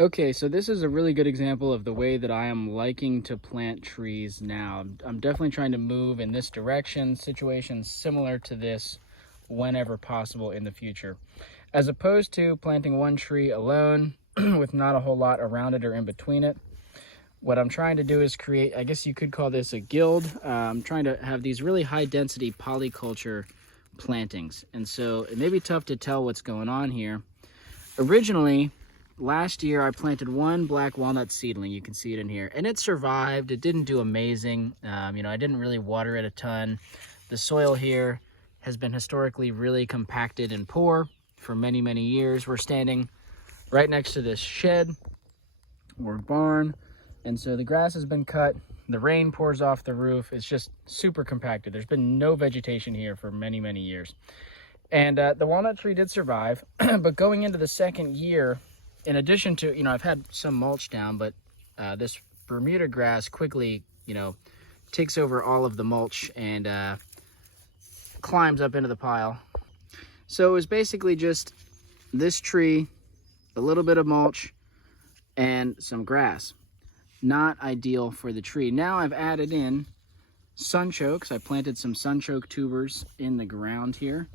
Okay, so this is a really good example of the way that I am liking to plant trees now. I'm definitely trying to move in this direction, situations similar to this whenever possible in the future. As opposed to planting one tree alone with not a whole lot around it or in between it. What I'm trying to do is create, I guess you could call this a guild. I'm trying to have these really high density polyculture plantings. And so it may be tough to tell what's going on here. Originally, last year I planted one black walnut seedling. You can see it in here, and it survived. It didn't do amazing. I didn't really water it a ton. The soil here has been historically really compacted and poor for many, many years. We're standing right next to this shed or barn, and so the grass has been cut. The rain pours off the roof. It's just super compacted. There's been no vegetation here for many, many years. And the walnut tree did survive, but going into the second year, in addition to, I've had some mulch down, but this Bermuda grass quickly, takes over all of the mulch and climbs up into the pile. So it was basically just this tree, a little bit of mulch, and some grass. Not ideal for the tree. Now I've added in sunchokes. I planted some sunchoke tubers in the ground here,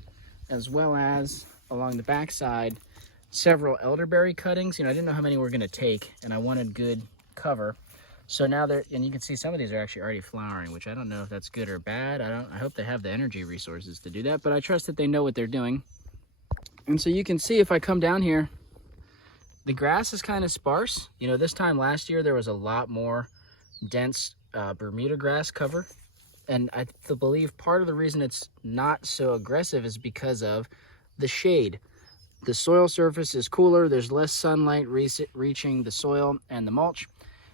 as well as along the backside, several elderberry cuttings. I didn't know how many we're going to take, and I wanted good cover. So now and you can see some of these are actually already flowering, which I don't know if that's good or bad. I hope they have the energy resources to do that, but I trust that they know what they're doing. And so you can see if I come down here, the grass is kind of sparse. This time last year, there was a lot more dense Bermuda grass cover. And I believe part of the reason it's not so aggressive is because of the shade. The soil surface is cooler, there's less sunlight reaching the soil and the mulch.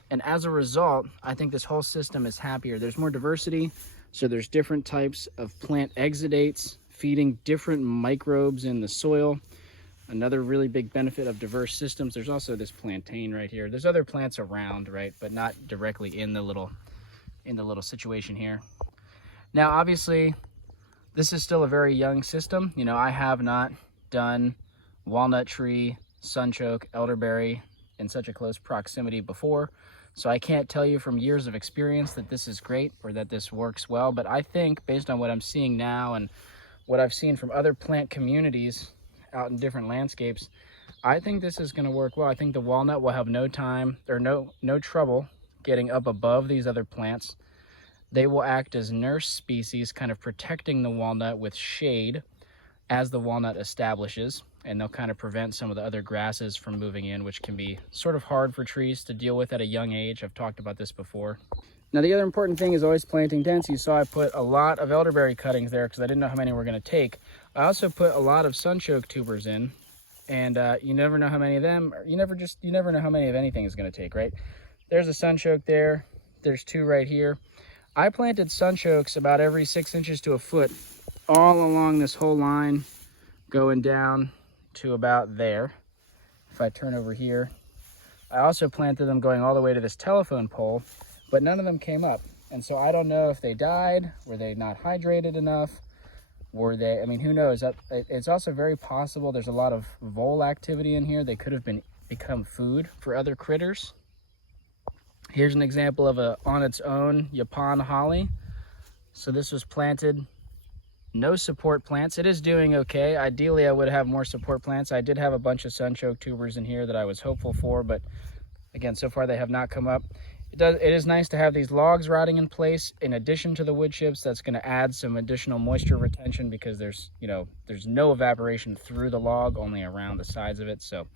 And as a result, I think this whole system is happier. There's more diversity, so there's different types of plant exudates feeding different microbes in the soil. Another really big benefit of diverse systems, there's also this plantain right here. There's other plants around, right, but not directly in the little situation here. Now, obviously, this is still a very young system. I have not done walnut tree, sunchoke, elderberry in such a close proximity before. So I can't tell you from years of experience that this is great or that this works well, but I think based on what I'm seeing now and what I've seen from other plant communities out in different landscapes, I think this is going to work well. I think the walnut will have no trouble getting up above these other plants. They will act as nurse species, kind of protecting the walnut with shade as the walnut establishes, and they'll kind of prevent some of the other grasses from moving in, which can be sort of hard for trees to deal with at a young age. I've talked about this before. Now, the other important thing is always planting dense. You saw I put a lot of elderberry cuttings there because I didn't know how many we're going to take. I also put a lot of sunchoke tubers in, and you never know how many of them, you never know how many of anything is going to take, right? There's a sunchoke there. There's two right here. I planted sunchokes about every 6 inches to a foot all along this whole line, going down to about there. If I turn over here, I also planted them going all the way to this telephone pole, but none of them came up. And so I don't know if they died, were they not hydrated enough, who knows? It's also very possible there's a lot of vole activity in here. They could have become food for other critters. Here's an example of on its own Japan holly. So this was planted, no support plants. It is doing okay. Ideally, I would have more support plants. I did have a bunch of sunchoke tubers in here that I was hopeful for, but again, so far they have not come up. It is nice to have these logs rotting in place in addition to the wood chips. That's going to add some additional moisture retention because there's no evaporation through the log, only around the sides of it. So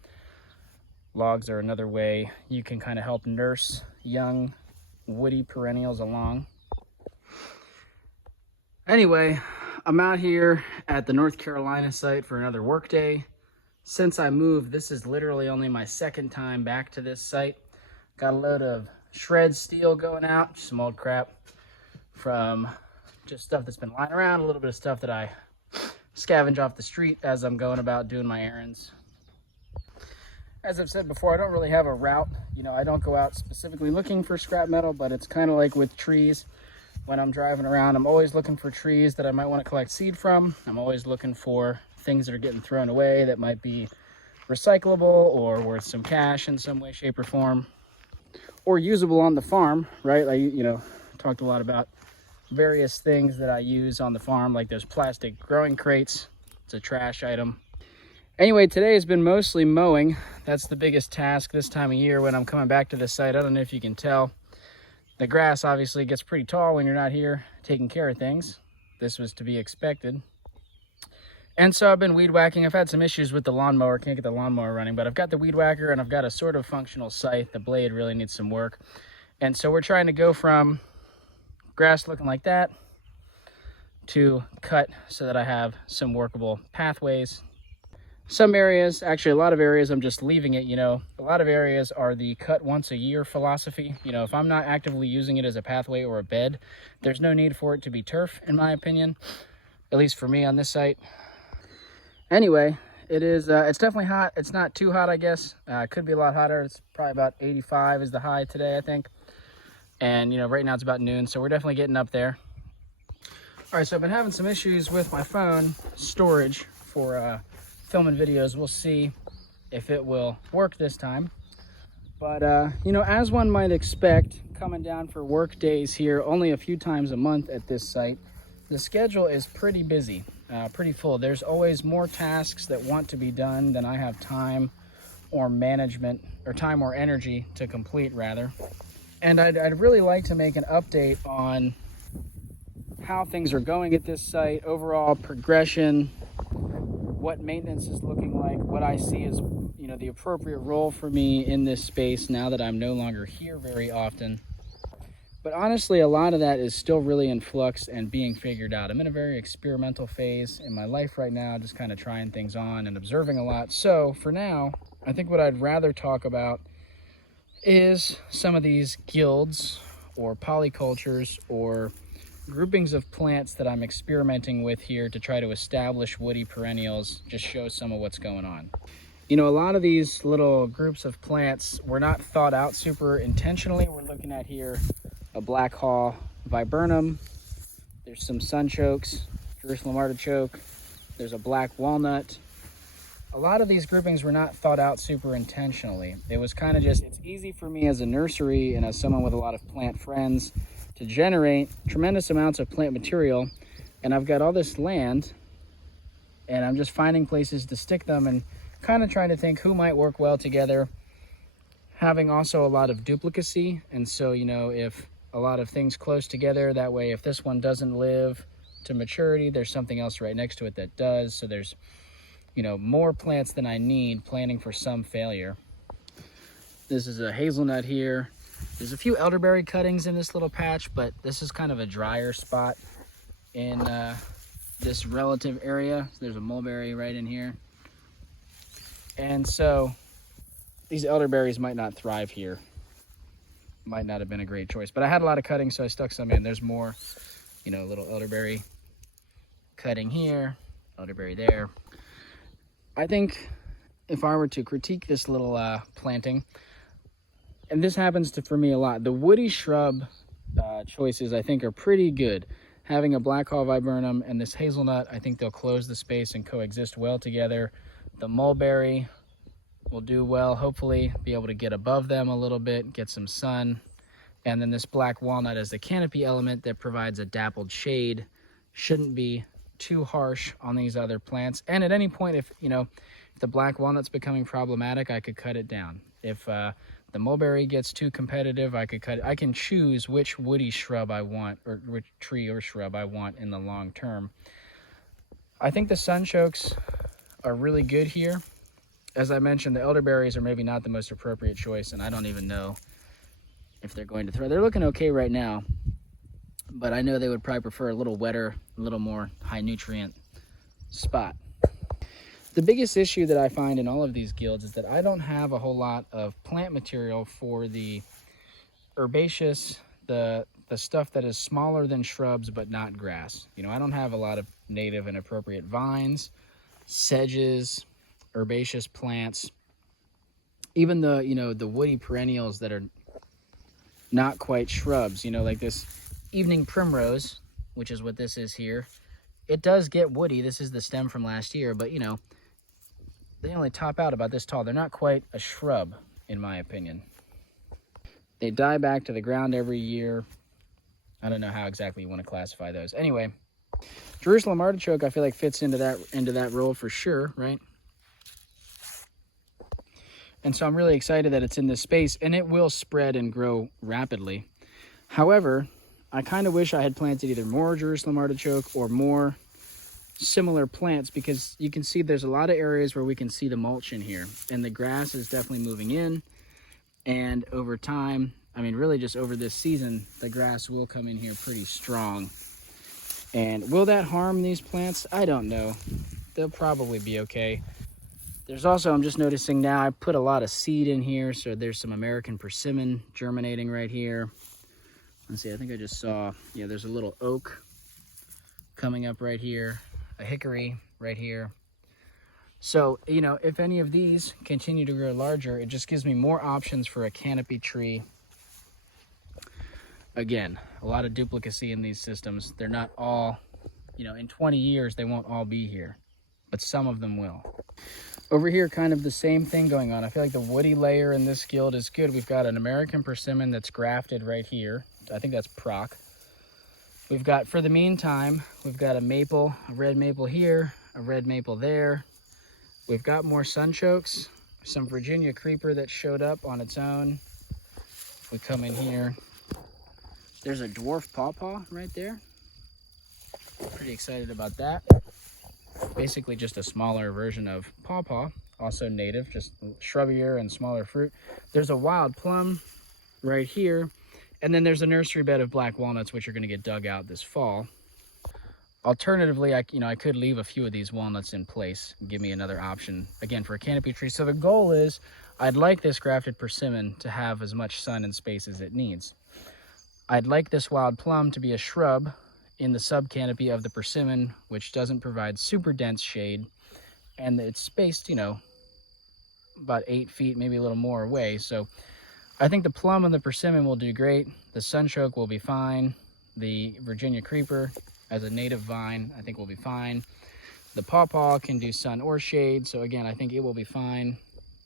logs are another way you can kind of help nurse young woody perennials along. Anyway, I'm out here at the North Carolina site for another work day. Since I moved, this is literally only my second time back to this site. Got a load of shred steel going out, some old crap from just stuff that's been lying around, a little bit of stuff that I scavenge off the street as I'm going about doing my errands. As I've said before, I don't really have a route. I don't go out specifically looking for scrap metal, but it's kind of like with trees. When I'm driving around, I'm always looking for trees that I might want to collect seed from. I'm always looking for things that are getting thrown away that might be recyclable or worth some cash in some way, shape, or form, or usable on the farm, right? Talked a lot about various things that I use on the farm, like those plastic growing crates. It's a trash item. Anyway, today has been mostly mowing. That's the biggest task this time of year when I'm coming back to the site. I don't know if you can tell. The grass obviously gets pretty tall when you're not here taking care of things. This was to be expected. And so I've been weed whacking. I've had some issues with the lawnmower. Can't get the lawnmower running, but I've got the weed whacker and I've got a sort of functional scythe. The blade really needs some work. And so we're trying to go from grass looking like that to cut so that I have some workable pathways. Some areas, actually a lot of areas, I'm just leaving it. A lot of areas are the cut once a year philosophy. If I'm not actively using it as a pathway or a bed, there's no need for it to be turf, in my opinion, at least for me on this site. Anyway, it's definitely hot. It's not too hot, I guess. It could be a lot hotter. It's probably about 85 is the high today, I think. And right now it's about noon, so we're definitely getting up there. All right, so I've been having some issues with my phone storage for filming videos. We'll see if it will work this time. But as one might expect, coming down for work days here only a few times a month at this site, the schedule is pretty busy, pretty full. There's always more tasks that want to be done than I have time or management, or time or energy to complete, rather. And I'd really like to make an update on how things are going at this site, overall progression, what maintenance is looking like, what I see as the appropriate role for me in this space now that I'm no longer here very often. But honestly, a lot of that is still really in flux and being figured out. I'm in a very experimental phase in my life right now, just kind of trying things on and observing a lot. So for now, I think what I'd rather talk about is some of these guilds or polycultures or groupings of plants that I'm experimenting with here to try to establish woody perennials, just show some of what's going on. A lot of these little groups of plants were not thought out super intentionally. We're looking at here a black haw viburnum. There's some sunchokes, Jerusalem artichoke. There's a black walnut. A lot of these groupings were not thought out super intentionally. It was kind of just, it's easy for me as a nursery and as someone with a lot of plant friends to generate tremendous amounts of plant material. And I've got all this land and I'm just finding places to stick them and kind of trying to think who might work well together, having also a lot of duplicacy. And so, if a lot of things close together, that way if this one doesn't live to maturity, there's something else right next to it that does. So there's more plants than I need, planning for some failure. This is a hazelnut here. There's a few elderberry cuttings in this little patch, but this is kind of a drier spot in this relative area. There's a mulberry right in here. And so these elderberries might not thrive here. Might not have been a great choice, but I had a lot of cuttings, so I stuck some in. There's more, little elderberry cutting here, elderberry there. I think if I were to critique this little planting, and this happens for me a lot, the woody shrub choices I think are pretty good. Having a black haw viburnum and this hazelnut, I think they'll close the space and coexist well together. The mulberry will do well, hopefully be able to get above them a little bit, get some sun. And then this black walnut as the canopy element that provides a dappled shade shouldn't be too harsh on these other plants. And at any point, if the black walnut's becoming problematic, I could cut it down. If the mulberry gets too competitive, I could cut it. I can choose which woody shrub I want, or which tree or shrub I want in the long term. I think the sunchokes are really good here. As I mentioned, the elderberries are maybe not the most appropriate choice, and I don't even know if they're going to thrive. They're looking okay right now, but I know they would probably prefer a little wetter, a little more high nutrient spot. The biggest issue that I find in all of these guilds is that I don't have a whole lot of plant material for the herbaceous, the stuff that is smaller than shrubs but not grass. I don't have a lot of native and appropriate vines, sedges, herbaceous plants, even the woody perennials that are not quite shrubs, like this evening primrose, which is what this is here. It does get woody. This is the stem from last year, but they only top out about this tall. They're not quite a shrub, in my opinion. They die back to the ground every year. I don't know how exactly you want to classify those. Anyway, Jerusalem artichoke, I feel like fits into that role for sure, right? And so I'm really excited that it's in this space, and it will spread and grow rapidly. However, I kind of wish I had planted either more Jerusalem artichoke or more similar plants, because you can see there's a lot of areas where we can see the mulch in here, and the grass is definitely moving in. And over time, I mean, really just over this season, the grass will come in here pretty strong. And will that harm these plants? I don't know. They'll probably be okay. There's also, I'm just noticing now, I put a lot of seed in here, so there's some American persimmon germinating right here. Let's see, I think I just saw, yeah, there's a little oak coming up right here, a hickory right here. So, you know, if any of these continue to grow larger, it just gives me more options for a canopy tree. Again, a lot of duplicacy in these systems. They're not all, you know, in 20 years, they won't all be here, but some of them will. Over here, kind of the same thing going on. I feel like the woody layer in this guild is good. We've got an American persimmon that's grafted right here. I think that's Proc. We've got, for the meantime, we've got a maple, a red maple here, a red maple there. We've got more sunchokes, some Virginia creeper that showed up on its own. We come in here. There's a dwarf pawpaw right there. Pretty excited about that. Basically just a smaller version of pawpaw, also native, just shrubbier and smaller fruit. There's a wild plum right here. And then there's a nursery bed of black walnuts, which are going to get dug out this fall. Alternatively, I could leave a few of these walnuts in place and give me another option, again, for a canopy tree. So the goal is, I'd like this grafted persimmon to have as much sun and space as it needs. I'd like this wild plum to be a shrub in the sub-canopy of the persimmon, which doesn't provide super dense shade. And it's spaced, you know, about 8 feet, maybe a little more away. So I think the plum and the persimmon will do great. The sunchoke will be fine. The Virginia creeper as a native vine, I think will be fine. The pawpaw can do sun or shade. So again, I think it will be fine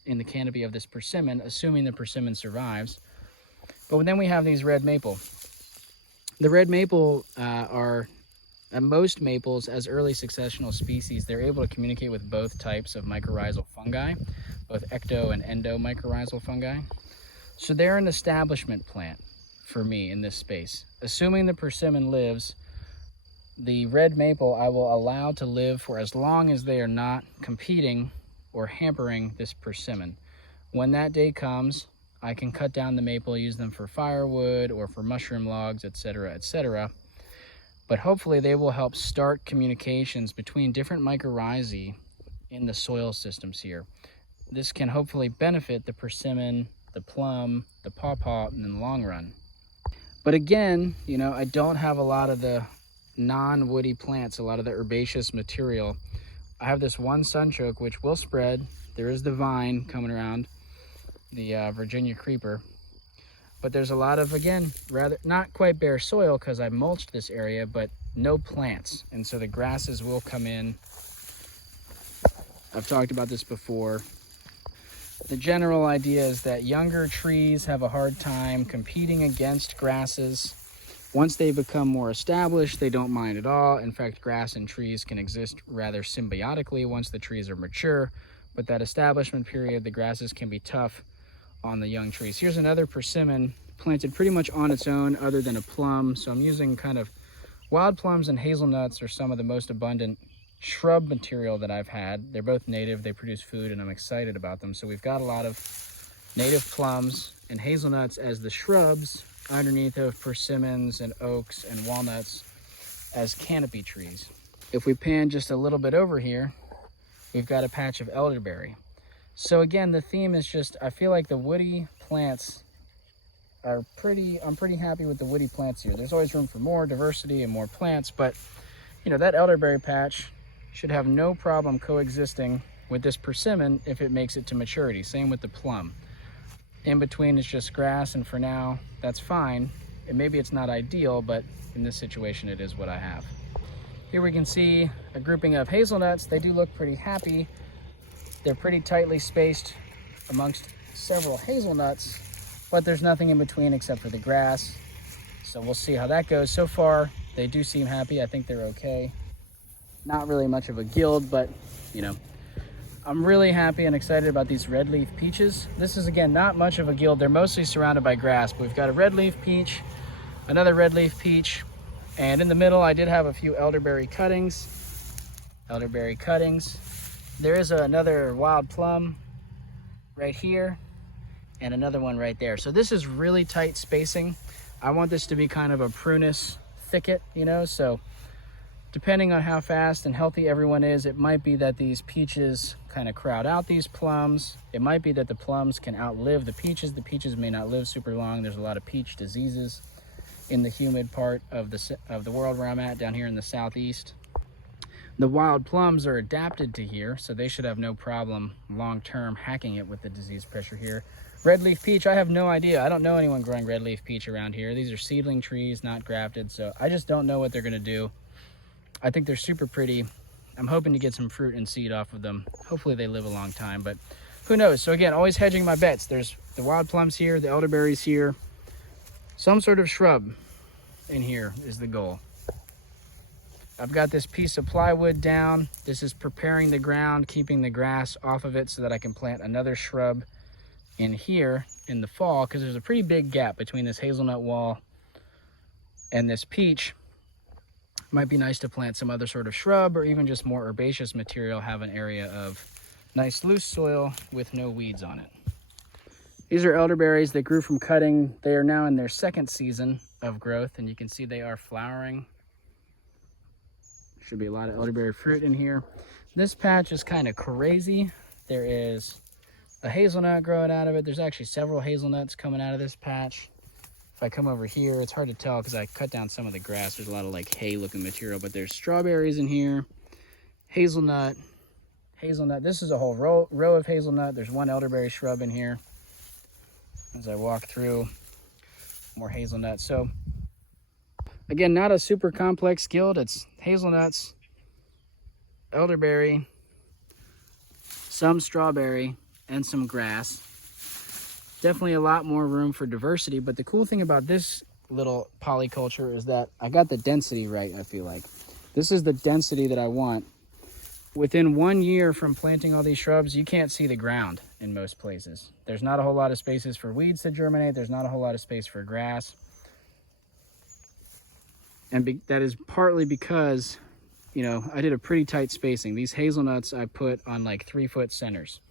in the canopy of this persimmon, assuming the persimmon survives. But then we have these red maple. The red maple are, most maples as early successional species, they're able to communicate with both types of mycorrhizal fungi, both ecto and endo mycorrhizal fungi. So they're an establishment plant for me in this space. Assuming the persimmon lives, the red maple I will allow to live for as long as they are not competing or hampering this persimmon. When that day comes, I can cut down the maple, use them for firewood or for mushroom logs, etc., etc. But hopefully they will help start communications between different mycorrhizae in the soil systems here. This can hopefully benefit the persimmon, the plum, the pawpaw in the long run. But again, you know, I don't have a lot of the non-woody plants, a lot of the herbaceous material. I have this one sunchoke which will spread. There is the vine coming around, the Virginia creeper. But there's a lot of, again, rather not quite bare soil because I mulched this area, but no plants. And so the grasses will come in. I've talked about this before. The general idea is that younger trees have a hard time competing against grasses. Once they become more established, they don't mind at all. In fact, grass and trees can exist rather symbiotically once the trees are mature. But that establishment period, the grasses can be tough on the young trees. Here's another persimmon planted pretty much on its own other than a plum. So I'm using kind of wild plums and hazelnuts are some of the most abundant shrub material that I've had. They're both native, they produce food, and I'm excited about them. So we've got a lot of native plums and hazelnuts as the shrubs underneath of persimmons and oaks and walnuts as canopy trees. If we pan just a little bit over here, we've got a patch of elderberry. So again, the theme is just, I feel like the woody plants are I'm pretty happy with the woody plants here. There's always room for more diversity and more plants, but you know, that elderberry patch should have no problem coexisting with this persimmon if it makes it to maturity. Same with the plum. In between is just grass, and for now, that's fine. And maybe it's not ideal, but in this situation, it is what I have. Here we can see a grouping of hazelnuts. They do look pretty happy. They're pretty tightly spaced amongst several hazelnuts, but there's nothing in between except for the grass. So we'll see how that goes. So far, they do seem happy. I think they're okay. Not really much of a guild, but you know, I'm really happy and excited about these red leaf peaches. This is, again, not much of a guild. They're mostly surrounded by grass, but we've got a red leaf peach, another red leaf peach, and in the middle I did have a few elderberry cuttings. There is another wild plum right here and another one right there. So this is really tight spacing. I want this to be kind of a prunus thicket, you know, so depending on how fast and healthy everyone is, it might be that these peaches kind of crowd out these plums. It might be that the plums can outlive the peaches. The peaches may not live super long. There's a lot of peach diseases in the humid part of the world where I'm at, down here in the southeast. The wild plums are adapted to here, so they should have no problem long-term hacking it with the disease pressure here. Red leaf peach, I have no idea. I don't know anyone growing red leaf peach around here. These are seedling trees, not grafted, so I just don't know what they're gonna do. I think they're super pretty. I'm hoping to get some fruit and seed off of them. Hopefully they live a long time, but who knows? So again, always hedging my bets. There's the wild plums here, the elderberries here. Some sort of shrub in here is the goal. I've got this piece of plywood down. This is preparing the ground, keeping the grass off of it so that I can plant another shrub in here in the fall, because there's a pretty big gap between this hazelnut wall and this peach. Might be nice to plant some other sort of shrub or even just more herbaceous material, have an area of nice loose soil with no weeds on it. These are elderberries that grew from cutting. They are now in their second season of growth, and you can see they are flowering. Should be a lot of elderberry fruit in here. This patch is kind of crazy. There is a hazelnut growing out of it. There's actually several hazelnuts coming out of this patch. If I come over here, it's hard to tell because I cut down some of the grass. There's a lot of like hay looking material, but there's strawberries in here, hazelnut. This is a whole row of hazelnut. There's one elderberry shrub in here. As I walk through, more hazelnut. So again, not a super complex guild. It's hazelnuts, elderberry, some strawberry, and some grass. Definitely a lot more room for diversity, but the cool thing about this little polyculture is that I got the density right, I feel like. This is the density that I want. Within 1 year from planting all these shrubs, you can't see the ground in most places. There's not a whole lot of spaces for weeds to germinate. There's not a whole lot of space for grass. And that is partly because, you know, I did a pretty tight spacing. These hazelnuts I put on like 3-foot centers.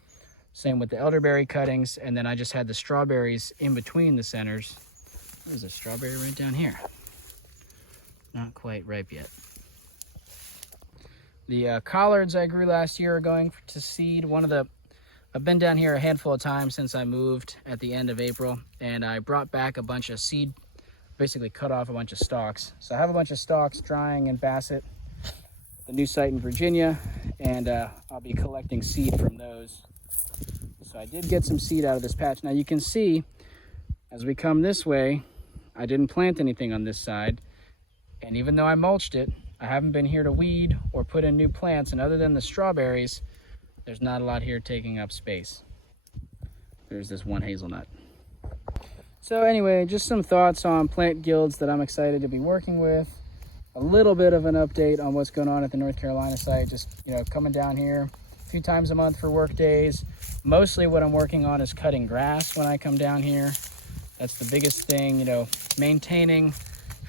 Same with the elderberry cuttings, and then I just had the strawberries in between the centers. There's a strawberry right down here. Not quite ripe yet. The collards I grew last year are going to seed. I've been down here a handful of times since I moved at the end of April, and I brought back a bunch of seed, basically cut off a bunch of stalks. So I have a bunch of stalks drying in Bassett, the new site in Virginia, and I'll be collecting seed from those. So I did get some seed out of this patch. Now you can see, as we come this way, I didn't plant anything on this side. And even though I mulched it, I haven't been here to weed or put in new plants. And other than the strawberries, there's not a lot here taking up space. There's this one hazelnut. So anyway, just some thoughts on plant guilds that I'm excited to be working with. A little bit of an update on what's going on at the North Carolina site. Just, you know, coming down here a few times a month for work days. Mostly what I'm working on is cutting grass when I come down here. That's the biggest thing, you know, maintaining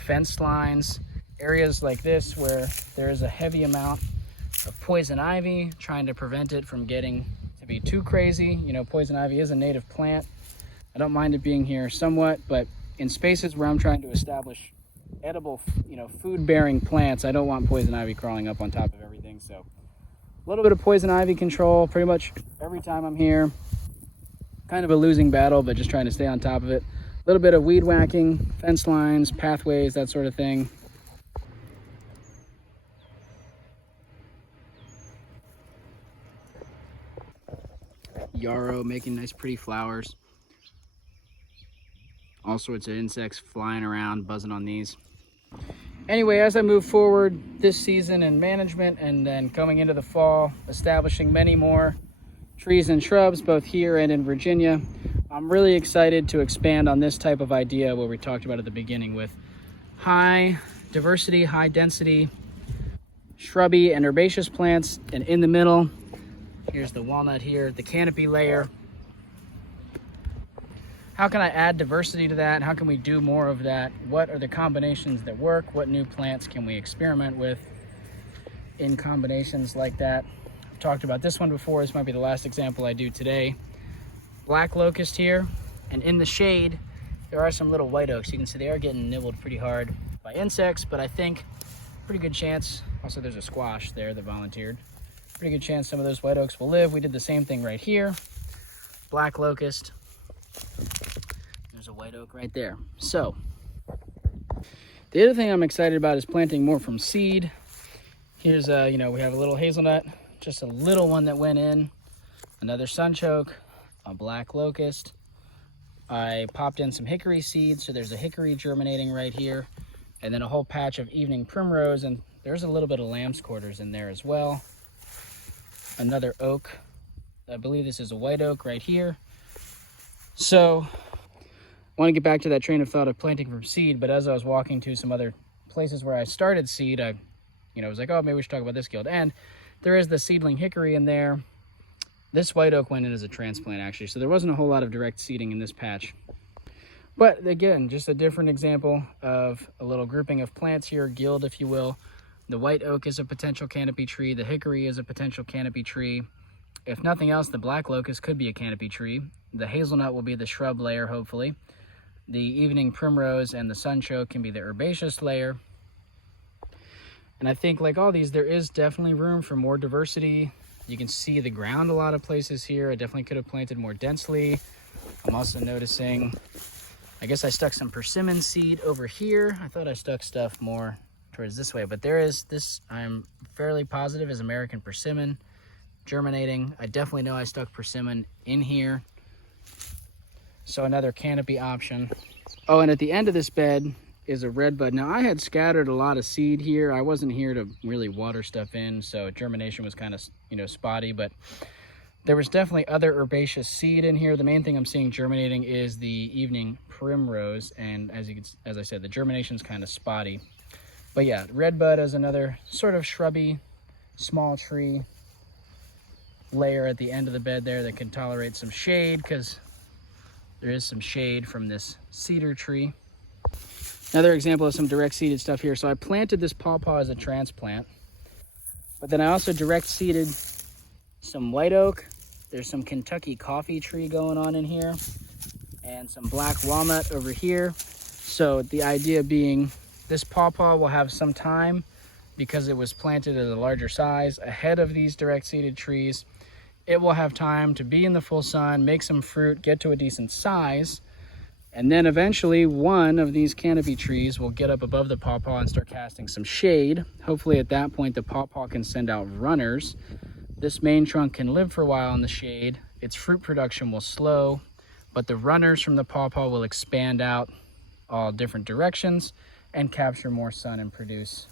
fence lines, areas like this where there is a heavy amount of poison ivy, trying to prevent it from getting to be too crazy. You know, poison ivy is a native plant. I don't mind it being here somewhat, but in spaces where I'm trying to establish edible, you know, food-bearing plants, I don't want poison ivy crawling up on top of everything. So a little bit of poison ivy control pretty much every time I'm here. Kind of a losing battle, but just trying to stay on top of it. A little bit of weed whacking, fence lines, pathways, that sort of thing. Yarrow making nice pretty flowers. All sorts of insects flying around, buzzing on these. Anyway, as I move forward this season in management and then coming into the fall, establishing many more trees and shrubs, both here and in Virginia. I'm really excited to expand on this type of idea what we talked about at the beginning with high diversity, high density, shrubby and herbaceous plants. And in the middle, here's the walnut here, the canopy layer. How can I add diversity to that? How can we do more of that? What are the combinations that work? What new plants can we experiment with in combinations like that? I've talked about this one before. This might be the last example I do today. Black locust here, and in the shade, there are some little white oaks. You can see they are getting nibbled pretty hard by insects, but I think pretty good chance. Also, there's a squash there that volunteered. Pretty good chance some of those white oaks will live. We did the same thing right here. Black locust. There's a white oak right there. So, the other thing I'm excited about is planting more from seed. Here's we have a little hazelnut, just a little one that went in, another sunchoke, a black locust. I popped in some hickory seeds, so there's a hickory germinating right here, and then a whole patch of evening primrose, and there's a little bit of lamb's quarters in there as well. Another oak, I believe this is a white oak right here. So I want to get back to that train of thought of planting from seed, but as I was walking to some other places where I started seed, I was like, oh, maybe we should talk about this guild. And there is the seedling hickory in there. This white oak went in as a transplant, actually, so there wasn't a whole lot of direct seeding in this patch. But again, just a different example of a little grouping of plants here, guild, if you will. The white oak is a potential canopy tree. The hickory is a potential canopy tree. If nothing else, the black locust could be a canopy tree. The hazelnut will be the shrub layer, hopefully. The evening primrose and the sunchoke can be the herbaceous layer. And I think, like all these, there is definitely room for more diversity. You can see the ground a lot of places here. I definitely could have planted more densely. I'm also noticing, I guess I stuck some persimmon seed over here. I thought I stuck stuff more towards this way, but there is this, I'm fairly positive, is American persimmon germinating. I definitely know I stuck persimmon in here. So another canopy option. Oh, and at the end of this bed is a redbud. Now I had scattered a lot of seed here. I wasn't here to really water stuff in, so germination was kind of, spotty, but there was definitely other herbaceous seed in here. The main thing I'm seeing germinating is the evening primrose, and as I said, the germination's kind of spotty. But yeah, redbud is another sort of shrubby, small tree layer at the end of the bed there that can tolerate some shade, because there is some shade from this cedar tree. Another example of some direct seeded stuff here. So I planted this pawpaw as a transplant, but then I also direct seeded some white oak. There's some Kentucky coffee tree going on in here, and some black walnut over here. So the idea being, this pawpaw will have some time, because it was planted at a larger size ahead of these direct seeded trees. It will have time to be in the full sun, make some fruit, get to a decent size, and then eventually one of these canopy trees will get up above the pawpaw and start casting some shade. Hopefully at that point the pawpaw can send out runners. This main trunk can live for a while in the shade. Its fruit production will slow, but the runners from the pawpaw will expand out all different directions and capture more sun and produce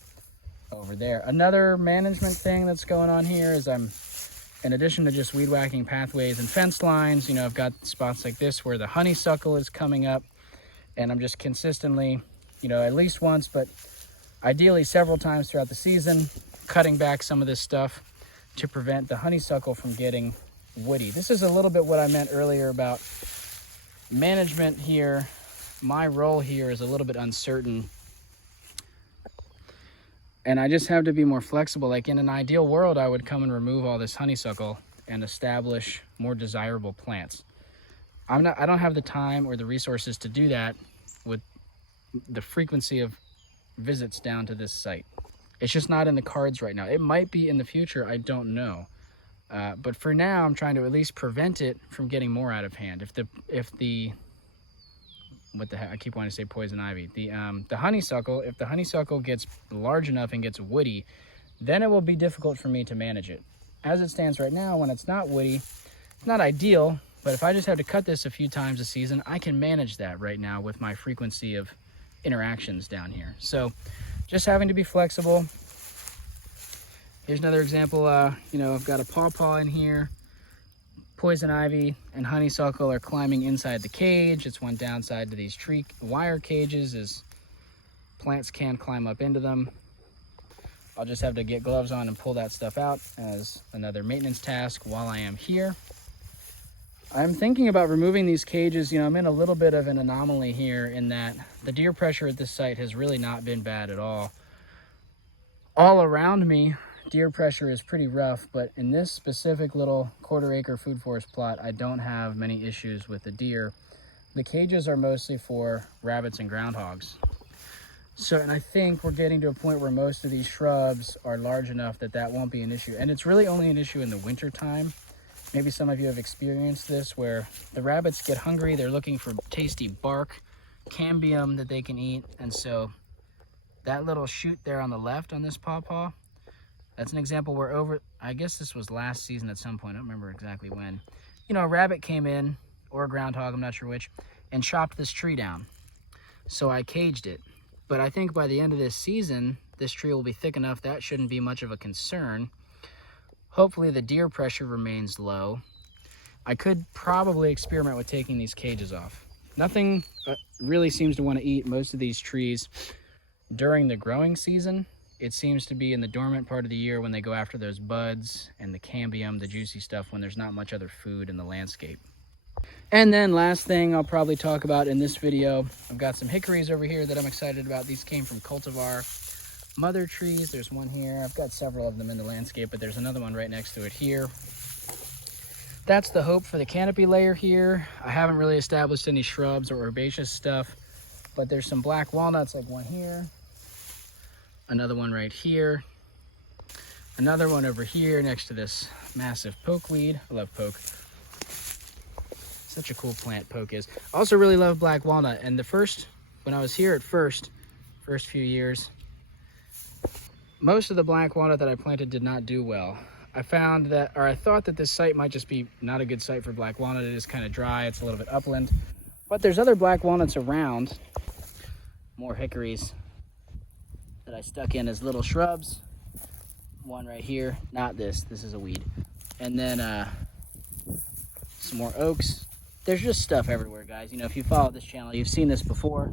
over there. Another management thing that's going on here is in addition to just weed whacking pathways and fence lines, I've got spots like this where the honeysuckle is coming up, and I'm just consistently, at least once, but ideally several times throughout the season, cutting back some of this stuff to prevent the honeysuckle from getting woody. This is a little bit what I meant earlier about management here. My role here is a little bit uncertain, and I just have to be more flexible. Like in an ideal world, I would come and remove all this honeysuckle and establish more desirable plants. I don't have the time or the resources to do that with the frequency of visits down to this site. It's just not in the cards right now. It might be in the future, I don't know. But for now, I'm trying to at least prevent it from getting more out of hand. I keep wanting to say poison ivy. The honeysuckle, if the honeysuckle gets large enough and gets woody, then it will be difficult for me to manage it. As it stands right now, when it's not woody, it's not ideal, but if I just have to cut this a few times a season, I can manage that right now with my frequency of interactions down here. So just having to be flexible. Here's another example. I've got a pawpaw in here. Poison ivy and honeysuckle are climbing inside the cage. It's one downside to these tree wire cages is plants can climb up into them. I'll just have to get gloves on and pull that stuff out as another maintenance task while I am here. I'm thinking about removing these cages. You know, I'm in a little bit of an anomaly here in that the deer pressure at this site has really not been bad at all. All around me, deer pressure is pretty rough, but in this specific little 1/4 acre food forest plot, I don't have many issues with the deer. The cages are mostly for rabbits and groundhogs. So, and I think we're getting to a point where most of these shrubs are large enough that that won't be an issue. And it's really only an issue in the winter time. Maybe some of you have experienced this where the rabbits get hungry, they're looking for tasty bark, cambium that they can eat. And so that little shoot there on the left on this pawpaw, that's an example where I guess this was last season at some point, I don't remember exactly when, you know, a rabbit came in, or a groundhog, I'm not sure which, and chopped this tree down. So I caged it. But I think by the end of this season, this tree will be thick enough that shouldn't be much of a concern. Hopefully the deer pressure remains low. I could probably experiment with taking these cages off. Nothing really seems to want to eat most of these trees during the growing season. It seems to be in the dormant part of the year when they go after those buds and the cambium, the juicy stuff, when there's not much other food in the landscape. And then last thing I'll probably talk about in this video, I've got some hickories over here that I'm excited about. These came from cultivar mother trees. There's one here. I've got several of them in the landscape, but there's another one right next to it here. That's the hope for the canopy layer here. I haven't really established any shrubs or herbaceous stuff, but there's some black walnuts, like one here, another one right here, another one over here next to this massive pokeweed. I love poke. Such a cool plant poke is. I also really love black walnut, and when I was here at first few years, most of the black walnut that I planted did not do well. I thought that this site might just be not a good site for black walnut. It is kind of dry, it's a little bit upland, but there's other black walnuts around. More hickories that I stuck in as little shrubs. One right here, not this is a weed. And then some more oaks. There's just stuff everywhere, guys. You know, if you follow this channel, you've seen this before.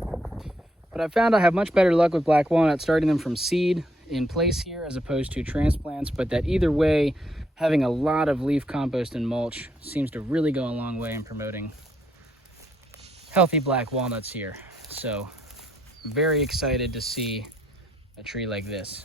But I found I have much better luck with black walnut starting them from seed in place here as opposed to transplants, but that either way, having a lot of leaf compost and mulch seems to really go a long way in promoting healthy black walnuts here. So, very excited to see a tree like this.